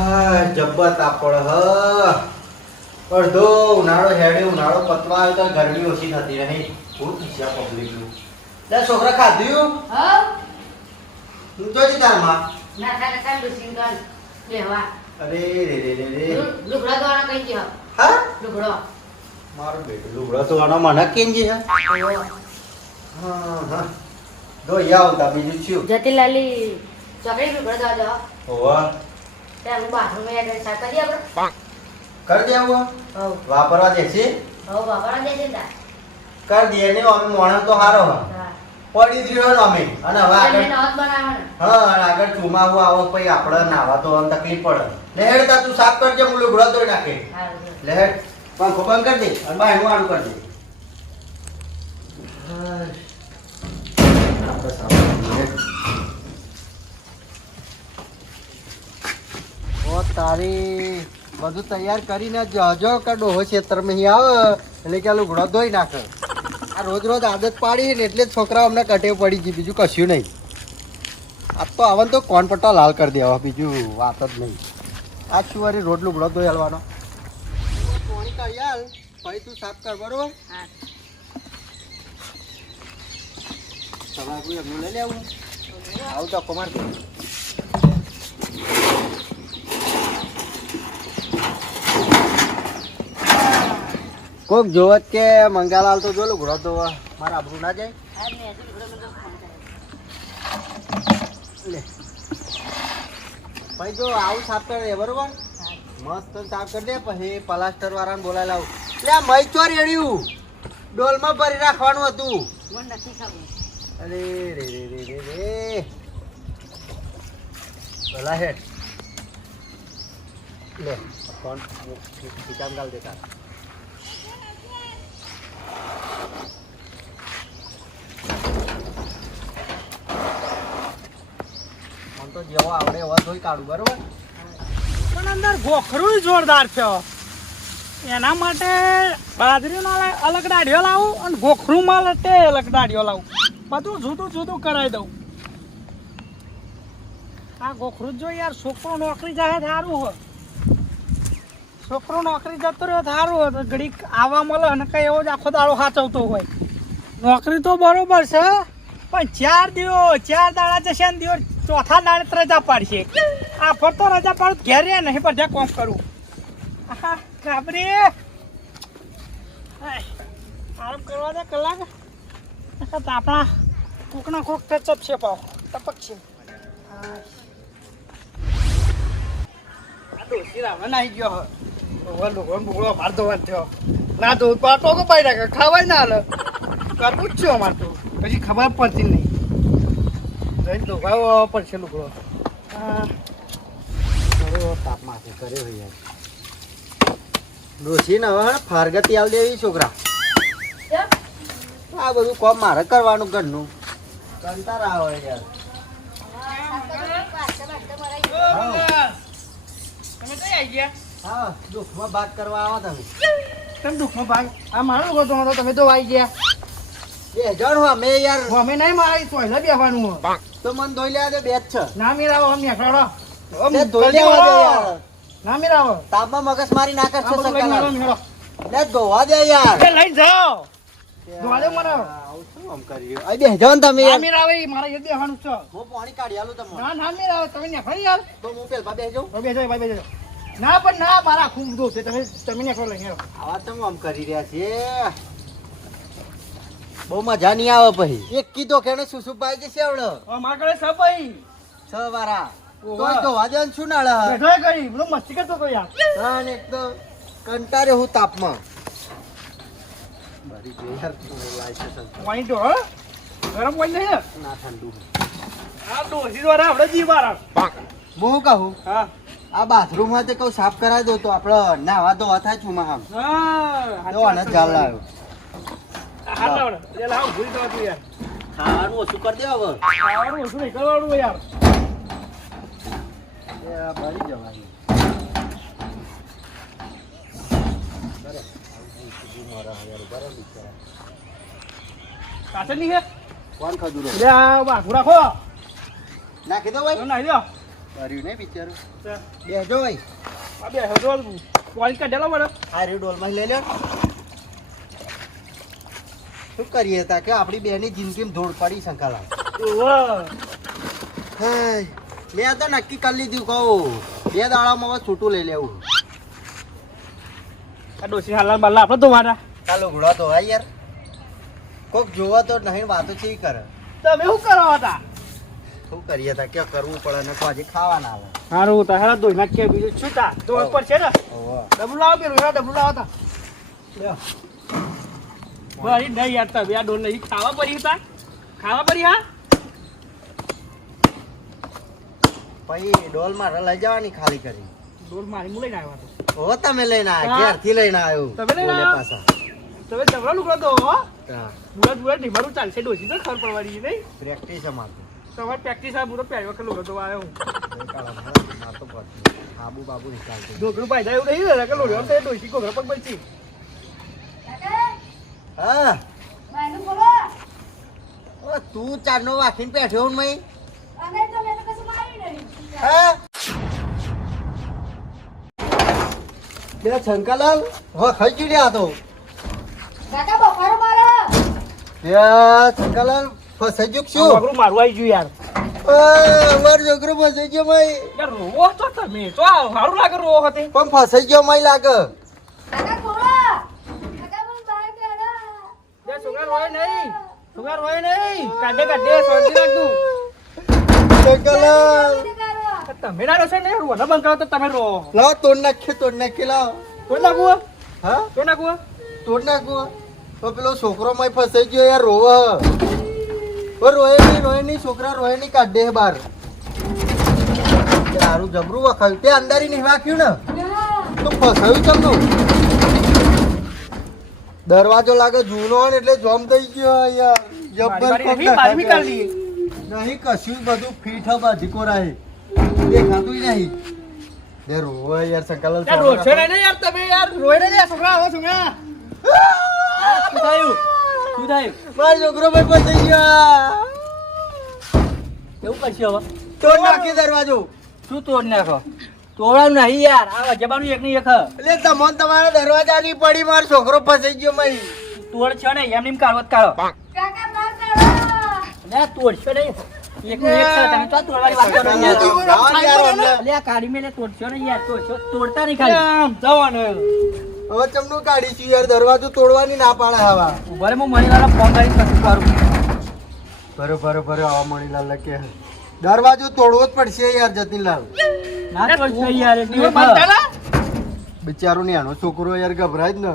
હા જબ્બર તાપ પડે હ અડધો ઉનાળો હેડે ઉનાળો પતવા આવે તો ગરમી ઓછી થતી રહી ખૂબ ખીસ્યા પબ્લિક નું લે છોકરા ખાધું હા તું તો જી તારમાં ના ખાને ડુસિંગ કર બેહવા અરે રે રે રે રે લુગડા દોણા કઈ ગયો હા લુગડો મારું બેટું લુગડો તો આનો મને કેંજી છે હા હા દો યાવ તા બીજું શું જતીલાલી ચોકડી લુગડો દો હોવા તે હું બાથરૂમ માં એડ્રેસ સાફ કરી આપણે કર દે આવું હવ વાપરવા દેશે હવ બાપરા દે દેતા કર દે ને અમે મોણસ તો હારો હ હા પડી દીધો ને અમે અને હવે આગળ એને નોટ બનાવવાનો હા અને આગળ ચુમાવું આવો પછી આપણે નાવા તો આમ તકલીફ પડે લે હેડ તા તું સાફ કરજે હું લુગડો ધોઈ નાખે હારું લે હેડ પંખો બંધ કરી દે અને બાયનું આડું કરી દે આપણે સાફ કરીએ. ઓ તારી બધું તૈયાર કરીને જજો કે ડોહો ખેતરમાં અહીં આવે એટલે કે આ લુગડો ધોઈ નાખે આ રોજ રોજ આદત પાડી ને એટલે જ છોકરાઓ અમને કટેવ પડી ગઈ બીજું કશું નહીં આ તો આવે ને તો કોણ પટ્ટા લાલ કરી દેવા બીજું વાત જ નહીં આ શું વારી રોડ લુગડો ધોઈ હલવાનો પાણી કાઢી હાલ પછી તું સાફ કર બરોબર હા તમારે કોઈ એમનું લઈ લેવું આવું તો કમાર કોક જોવત કે મંગાલાલ તો જો લુગડો તો મારા આબરૂ ના જાય આ મે હજી લુગડો બધો ફોન કરે લે ભાઈ જો આવું સાફ કરી દે બરોબર મસ્ત સાફ કરી દે પછી પ્લાસ્ટર વાળાને બોલાવી લાવું લે આ મઈ ચોર એડ્યું ડોલમાં ભરી રાખવાનું હતું મને નથી ખબર અરે રે રે રે રે રે ભલા હેડ લે કોણ ખીચામ ગાલ દેતા આમ તો જેવો આવડે એવો ધોઈ કાઢું બરોબર પણ અંદર ગોખરું જોરદાર છે એના માટે બાજરીનો અલગ દાઢીઓ લાવું અને ગોખરું માટે અલગ દાઢીઓ લાવું બધું જુદું જુદું કરાવી દઉં આ ગોખરું જો યાર છોકરો નોકરી જાય સારું હોય છોકરો નોકરી જતો રહ્યો સારું હોય તો ઘડીક આવવા મળે અને કઈ એવો જ આખો દાડો સાચવતો હોય નોકરી તો બરોબર છે પણ 4 દાડા જશે ને દિવસ ચોથા દાડે રજા પાડશે આ ફરતો રજા પાડું ઘેર રે નહીં બધા કોમ કરું આહા કાબરી આરામ કરવા દે કલાક આપણા કોકના કોક ટચઅપ છે પાવ ટપક છે આ ડોસી રાવણ નાહી ગયો હવે લોકોને બુગડો માર ધોવાનો થયો ના ધોવું તો આ ટોકો પાડી નાખે ખાવાય ના હાલે કરવું જ છે અમારે તો પછી ખબર પડતી નહીં જઈને ધોવાયો પડશે લુગડો તાપમાં છે કર્યો હોય યાર ડોસી ને હવે ફારગતી આવી દેવી છોકરા આ બધું કોમ મારે કરવાનું ઘરનું કંટાળા આવે યાર તમે કઈ આવી ગયા હા દુઃખમાં ભાગ કરવા આવો તમે તમે દુઃખમાં ભાગ આ મારો લોકો તો તમે તો આવી ગયા બે જણ હો અમે યાર અમે નહીં મારા સોયલા બેસવાનું હોય તો મન ધોઈ લેવા દે બે જ છે ના મેરાવો અમને હેકડાડો બે ધોઈ લેવા દે યાર ના મેરાવો તાપમાં મગજ મારી ના કરશો આ બધું લઈને સરકાર મેળો. લે ધોવા દે યાર એ લઈ જાઓ ધોવા દે મને. આવું શું આમ કર્યું આ બે જણ તમે ના યાર મેરાવે મારા યદ બેસવાનું છે હું પાણી કાઢી આલું તમને ના ના મેરાવે તમે નેખડી યાર તો હું પેલા બે જાઉં તો બેજો ભાઈ બેજો ના પણ ના મારા ખૂબ દોસ્ત છે તમે નેખડો લઈને આવો. આવા તમે આમ કરી રહ્યા છે બહુ મજા નહીં આવે પછી એક કીધો કેને સુસુભાઈ કે શેવડો મારા ઘરે સભાઈ છ વારા ઓવા. તોય તો વાજન શું નાળે બેઠો કરી બધો મસ્તી કરતો તો યાર હા ને એક તો કંટાળ્યો હું તાપમાં બરી ગઈ યાર લાઈસન્સ પાણી તો હા ગરમ પાણી નહીં ને ના ઠંડુ આ દોસ્તી દ્વારા આપણે જી મારા હું કહું હા આ બાથરૂમ માં તે કહું સાફ કરાવી દો તો આપણે નાવા તો થાય છું માં હા તો આને ચાલ લાવ્યો હાથ લાવડે એ લાવ ભૂલી જવા તું યાર ખાવાનું ઓછું કરી દે હવે ખાવાનું ઓછું નહીં કરવાનું યાર એ આ ભરી જવાનું કાચર નહીં હે કોણ ખજૂરો લે આ બાથું રાખો નાખી દો ભાઈ નાખી દો કર્યું ને બિચારું ચાલ. બેજો ભાઈ આ બે હજોલ પોઈન્ટ કાઢેલો મને આ રે ડોલમાં લઈ લે શું કરીએ તા કે આપણી બેની જિંદગીમાં ધૂળ પડી શંકાલા હાય મેં તો નક્કી કરી લીધું કહું 2 દાડામાં હવે છૂટું લઈ લેવું આ ડોસી હાલા બાલા આપણે ધોવાના ચાલો ઘોડા તો ભાઈ યાર કોક જોવા તો નહીં વાતો છે કરે તમે શું કરો હતા શું કરીએ તા કે કરવું પડે ને આજે ખાવાના આવે સારું તા હેરા ધોઈ નાખીએ બીજું શું તા ધોવા પર છે ને ઓહો ડબલું લાવો પેલું હેરા ડબલું લાવો તા લ્યો ભાઈ નહીં યાર તમે આ ડોલ નહીં ખાવા પડી તા ખાવા પડી હા પછી ડોલ મારે લઈ જવાની ખાલી કરી ડોલ મારી હું લઈને આવ્યો હતો ઓ તમે લઈને આવ્યા હા. ઘેરથી લઈને આવ્યો તમે લઈને બોલે આવ્યા? પાછા તમે જબરા લુકડો તો હા બુરા બુરા ઢીમારું ચાલશે ડોસી તો ખબર પડવાની છે નહીં પ્રેક્ટિસ અમારતો તમારે પ્રેક્ટિસ આ બુરો પહેર્યો કે લુકડો તો આવ્યો હું મારતો પડતો આબુ બાબુ નિકાલતો ઢોકળું પાયદા એવું નહીં ને કે લોડ્યો તો એ ડોસી કોગરા પગ બચી હા ભાઈનું બોલો ઓ તું ચારનો વાખીને બેઠ્યો ને મઈ અમે તો મેં તો કશું માર્યું નહીં હા બે શંકાલાલ હવે ખાઈ ચૂડ્યા તો કાકા બફારો મારો બે શંકાલાલ ફસાઈ ગયો શું છોકરું મારું આવી ગયું યાર અમારો છોકરો ફસાઈ ગયો મઈ યાર રોવો તો તમે તો સારું લાગે રોવો હતી પણ ફસાઈ ગયો મઈ લાગે કાકા બોલો કાકા બોલ બહાર કાઢો બે છોકરા રોય નહીં છોકરા રોય નહીં કાઢે કાઢે શાંતિ રાખતું શંકાલાલ તમે ના રોશે ને રોના બંધ કરો તો તમે રો લાવ તોડ નાખીએ લાવ કોઈ નાખું હા કોઈ નાખું તોડ નાખું તો પેલો છોકરો મય ફસાઈ ગયો યાર રોવ રોય નહીં છોકરા રોય નહીં કાઢ દે બહાર તારું જબરું વખાયું તે અંધારી નહીં વાક્યું ને તો ફસાયું ચમનું દરવાજો લાગે જૂનો હોય ને એટલે જોમ થઈ ગયો યાર જબ્બર કોક બારી બી કાઢી નહીં કશું બધું ફીટ બાજી કોરાય દેખાતું નહીં બે રોવે યાર સંકાલાલ યાર રોશે ને યાર તમે યાર રોય ને યાર છોકરા આવો છોકરા શું થયું મારો છોકરો ભાઈ ફસાઈ ગયો એવું કરશે હવે તોડ નાખી દરવાજો શું તોડ નાખો તોડવાનું નહીં યાર આ જબાનું એક ની એક એટલે તમને તમારા દરવાજાની પડી મારો છોકરો ફસાઈ ગયો મય તોડ છે ને એમ કાઢો કાઢો કાકા બહાર કાઢો લે તોડશો નહીં એક નું એક છે તમે તો તોડવાની વાત કરો યાર લે આ કાઢી મેલે તોડશો ને યાર તોડતા નહીં ખાલી આમ જવાનું હવે ચમનું કાઢીશું યાર દરવાજો તોડવાની ના પાડે હવા ઉભરે હું મણીલાલ ફોન કરી કશું કરું ભરો આવા મણીલાલ કે દરવાજો તોડવો જ પડશે યાર જતીનલાલ ના તોડશો યાર એક દિવસ બંધ બિચારો ને આનો છોકરો યાર ગભરાય જ ને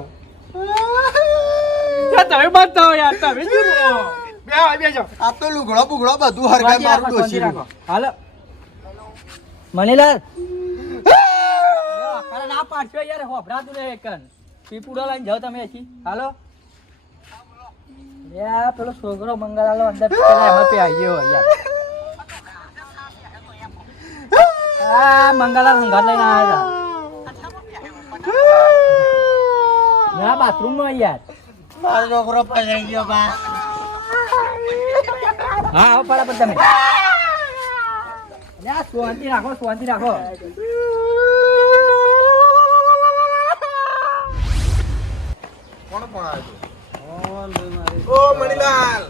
તમે બંધ થાઓ યાર તમે શું બે બેજો આ તો લુગડો બુગડો બધું હરગાય મારું ડોસી હાલો મણીલાલ ના પાડશો યાર હોભરાતું રહે કન પીપુડો લઈને જાઓ તમે એથી હાલો યાર પેલો છોકરો મંગળાલો અંદર પેલા એમાં પે આવી ગયો યાર આ મંગળા હંગાત લઈને આવ્યા હતા ના બાથરૂમ માં યાર મારો છોકરો ફસાઈ ગયો બા હા આવો ફટાફટ તમે યાર શાંતિ રાખો ઓ મણીલાલ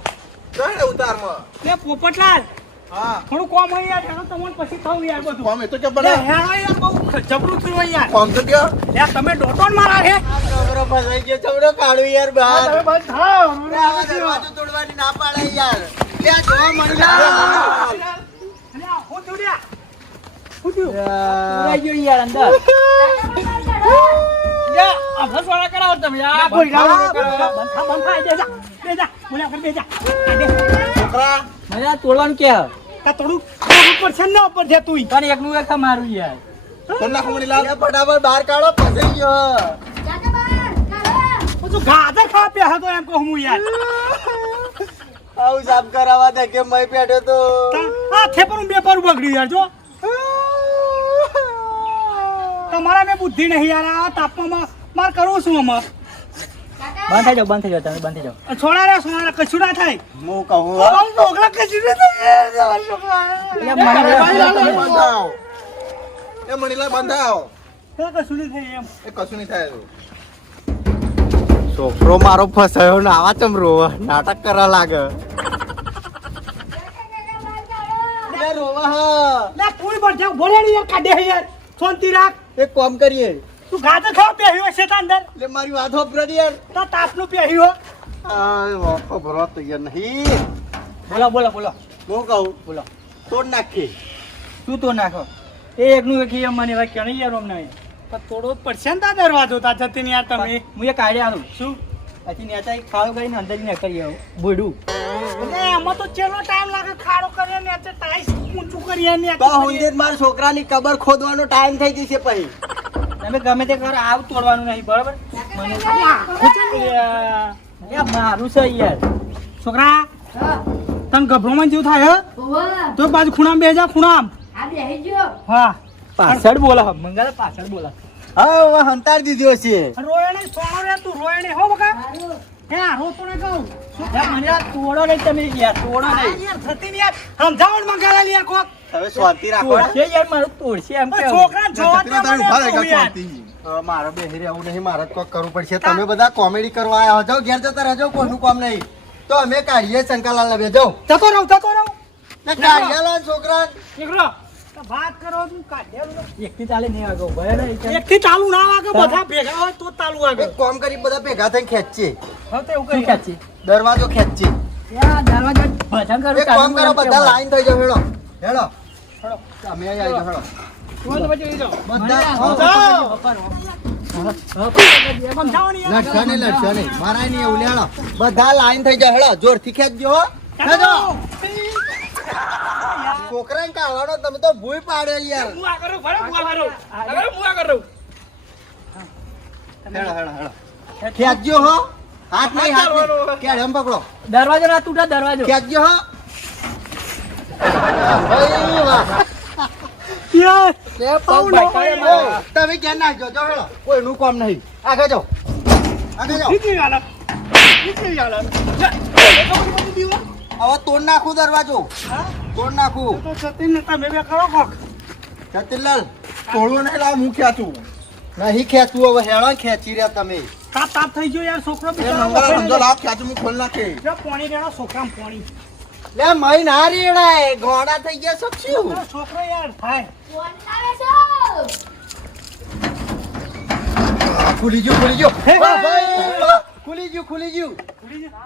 ચાલ ઉતારમાં લે પોપટલાલ હા થોડું કોમ હોય યાર એનો તમને પછી થવું યાર બધું કોમ એ તો કે લે હેણો યાર બહુ જબરું થયું યાર કોમ તો કયો લે તમે ડોટોન મારા છે છોકરો ફસાઈ ગયો ચમડો કાઢું યાર બહાર તમે બંધ થાઓ દરવાજો તોડવાની ના પાડે યાર લે જો મણીલાલ હું થયું ઉડાઈ ગયો યાર અંદર લે અભસ વાળા કરાવો તમે યાર કોઈ બંધ થાય બેજા મુલા કર બેજા છોકરા મને તોડવાનું કે તા તોડું ઉપર છે ને ઉપર છે તું તને એકનું એક મારું યાર તને નાખ મણીલાલ ફટાફટ બહાર કાઢો ફસાઈ ગયો કાકા બહાર કાઢો હું તો ગાજર ખાવા પે હતો એમ કહું હું યાર આવું સાફ કરાવવા દે કે મય પેટે તો આ થેપર બે પર બગડ્યું યાર જો તમારા મેં બુદ્ધિ નહીં યાર આ તાપમાં માર કરું છું અમાર કાકા બંધ થઈ જાઓ તમે બંધ થઈ જાઓ. છોડા રે કશું ના થાય. હું કહું તમારા છોકરા કશું ના થાય. તમારા છોકરા. એટલે મણીલાલ તમે બંધાવો એ મણીલાલ બંધાવો કશું નહીં થાય એમ. એ કશું નહીં થાય છોકરો મારો ફસાયો ને આવા ચમ રોવા નાટક કરવા લાગે લે રોવા હા. લે કોઈ પણ જાવ બોલેડી યાર કાઢે યાર. શાંતિ રાખ. એક કામ કરીએ તું ગાજર ખાવ પહેર્યો છે તા અંદર. લે મારી વાત હોભરો યાર તો તાપનું પહેર્યો. આ વાપો ભરો તૈયાર નહીં બોલો હું કહું બોલો. તોડ નાખીએ તું તો નાખો એ એકનું એક ઈ મને વાક્ય નહીં યાર અમને તો તોડવો જ પડશે ને તા દરવાજો તા જતી ને યાર તમે. હું એક આઈડિયા આનું શું પછી નેતા ખાડો કરીને અંદર ને કરી આવું બોડું એટલે એમાં તો ચેલો ટાઈમ લાગે ખાડો કરે ને એટલે ટાઈસ ઊંચું કરીએ ને તો હુંદેર મારા છોકરાની કબર ખોદવાનો ટાઈમ થઈ જશે પછી તમે ગમે તે કરો આવ તોડવાનું નહીં બરાબર મને મારું છે યાર છોકરા હા તને ગભરામણ જેવું થાય હે? ઓવા તો બાજુ ખૂણામાં બેસી જા ખૂણામાં. આ બેહી ગયો હા પાછળ બોલા મંગાલા પાછળ બોલા હા હંતાર દીધો છે રોયણે સોનો રે તું રોયણે હો બકા. સારું હે રો તો ને કહું. મને આ તોડો નહીં તમે યાર તોડો આ નહીં યાર થતી ને યાર સમજાવણ મંગાલા લ્યા કોક. હવે શાંતિ રાખો તોડશે યાર મારું તોડશે એમ પણ કે છોકરાને જોવા દે તારું મને ઉભા કહું રહી યાર. ગયા મારે બેહી રહેવું નહીં મારે જ કોક કરવું પડશે તમે બધા કોમેડી કરવા આવ્યા જાઓ ઘેર જતા રહેજો કોઈનું કામ નહીં તો અમે કાઢીએ શંકાલાલ ને બે જાઓ જતો રહું કાઢિયાલા છોકરા નીકળો. તો વાત કરો તું કાઢ્યા એકથી ચાલે નહીં આગળ ભલે નહીં એકથી ચાલુ ના વાગે બધા ભેગા હોય તો જ ચાલુ વાગે. એક કામ કરી બધા ભેગા થઈને ખેંચીએ હવે તો એવું શું કરીએ. કાચી દરવાજો ખેંચીએ યાર દરવાજા ભજન કરું એક કામ કરો બધા લાઈન થઈ જાઓ હેડો હેડો હેડો. તમે અહીં આવી જાઓ હેડો તું તો પછી જાઓ. બધા સમજાવો ને યાર. લડશો નહીં મારા નહીં એવું લેડો બધા લાઈન થઈ જાઓ હેડો જોરથી ખેંચજો હો. ખેંચો છોકરાને કાઢવાનો તમે તો ભૂઈ પાડ્યો યાર હું આ કરું ભલે હું આ કરું. અગર હું આ કરું. હેડો ખેંચજો હો હાથ નહીં હાથ નહીં કેડ એમ પકડો દરવાજો ના તૂટા દરવાજો ખેંચજો હો ભાઈ વાહ યાર તમે ક્યાં નાખજો જો હેડો કોઈનું કામ નહીં આગળ જાઓ નીકળી આલો. નીકળી આલો. હવે તોડ નાખું દરવાજો હા? તોડ નાખું તો સતીનને તમે બે કરો કોક. જતિનલાલ તોડવો નહીં લાવ હું ખેંચું નહીં ખેંચવું હવે હેડો ખેંચી રહ્યા તમે તાપ થઈ ગયો યાર છોકરો એ મંગળા સમજો લાવ ખેંચું હું ખોલ નાખે જો પાણી રેડો છોકરામાં પાણી. લે મય ના રેડાય ગોડા થઈ ગયા શું થયું તારો છોકરો યાર થાય. ફોન આવે છે ખુલી ગયું હે, વાહ ભાઈ, વાહ. ખુલી ગયું ભૂલી જા.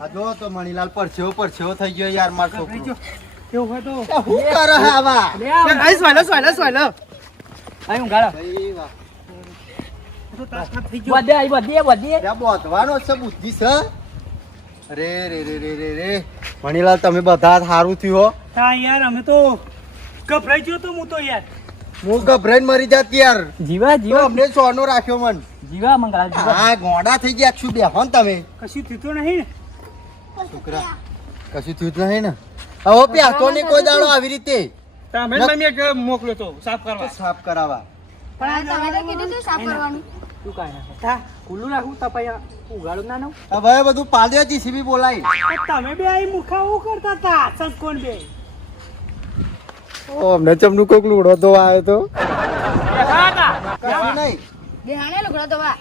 આ જો તો મણીલાલ પરછેવો થઈ ગયો યાર માર ગભરાઈ છોકરો ગયો. એવું હોય તો એ હું કરે હે આવા લે આવ. અહીં હું ગાળો ભાઈ વાહ તો તાપ થઈ ગયો. વધે અહીં વધે ત્યાં બોધવાનો છે બુદ્ધિ છે રે રે રે રે રે રે મણીલાલ તમે બધા સારું થયું હો તા યાર અમે તો ગભરાઈ ગયો તો હું તો યાર. હું ગભરાઈને મરી જાત યાર જીવા તો જીવા અમને સોનો રાખ્યો મન જીવા મંગળા જીવા હા ગોડા થઈ ગયા શું બેહો ને તમે કશું થયું નહીં ને. છોકરા કશું થયું જ નહીં ને હવે પ્યાતો ને કોઈ દાડો આવી રીતે તમે ન- મને મોકલ્યો તો સાફ કરવા. સાફ કરાવવા પણ તમે તો કીધું તું સાફ કરવાનું તું કાંઈ નાખે તા ખુલ્લું રાખું તા પછી ઉગાડું ના નવ હવે બધું પાડ્યો જીસીબી બોલાય તો તમે બે અહીં મુખા હું કરતા હતા સબકોણ બે. અમને ચમનું કોઈક લુડો તો આવ્યો તો હા કશું નહીં બેહાને લુગડા તો બા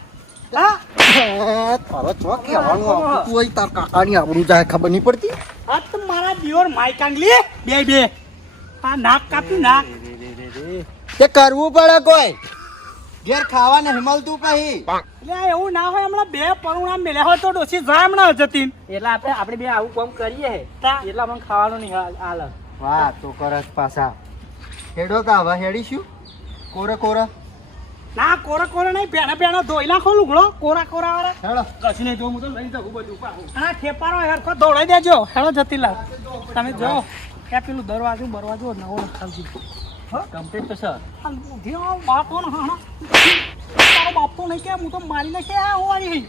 તારો ચો કહેવાનું આવતું તું અહીં તાર કાકાની આબરૂ જાય ખબર નહીં પડતી આ તો મારા દિયોર માય કાંગલી બે આ નાક કાપ્યું નાક. તે કરવું પડે કોઈ ઘેર ખાવા ને હિમલતું પછી એટલે એવું ના હોય હમણાં બે પરુણા મેલ્યા હોય તો ડોસી જાય હમણાં જતીન. એટલે આપણે બે આવું કામ કરીએ હે તા. એટલે અમને ખાવાનું નહીં હાલ વાહ તો કરસ પાછા હેડો તા હવે હેડીશું કોરા ના કોરા નહીં પેણા ધોઈ નાખો લુગડો કોરા વાળા. હેડો કશું નહીં જો હું તો લઈ જાઉં બધું પાછું. હા ઠેપારો હેરખો દોડાઈ દેજો હેડો જતીલાલ તમે જો કે પેલું દરવાજો નવો નખાવજો. કમ્પ્લીટ તો સર બાપો તારો બાપ તો નહીં કે હું તો મારી નાખે આ હોવાળી